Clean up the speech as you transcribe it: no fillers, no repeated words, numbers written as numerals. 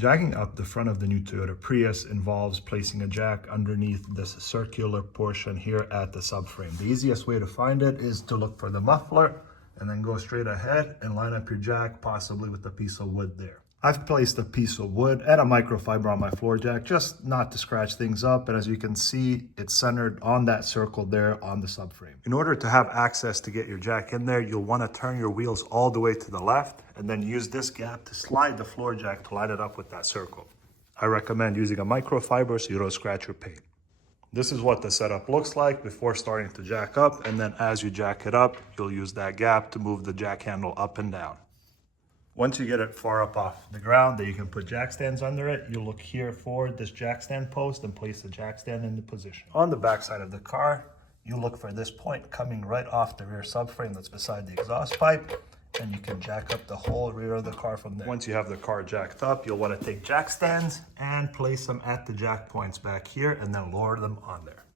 Jacking up the front of the new Toyota Prius involves placing a jack underneath this circular portion here at the subframe. The easiest way to find it is to look for the muffler and then go straight ahead and line up your jack, possibly with a piece of wood there. I've placed a piece of wood and a microfiber on my floor jack, just not to scratch things up. And as you can see, it's centered on that circle there on the subframe. In order to have access to get your jack in there, you'll want to turn your wheels all the way to the left and then use this gap to slide the floor jack to line it up with that circle. I recommend using a microfiber so you don't scratch your paint. This is what the setup looks like before starting to jack up. And then as you jack it up, you'll use that gap to move the jack handle up and down. Once you get it far up off the ground that you can put jack stands under it, you look here for this jack stand post and place the jack stand into position. On the back side of the car, you look for this point coming right off the rear subframe that's beside the exhaust pipe, and you can jack up the whole rear of the car from there. Once you have the car jacked up, you'll want to take jack stands and place them at the jack points back here and then lower them on there.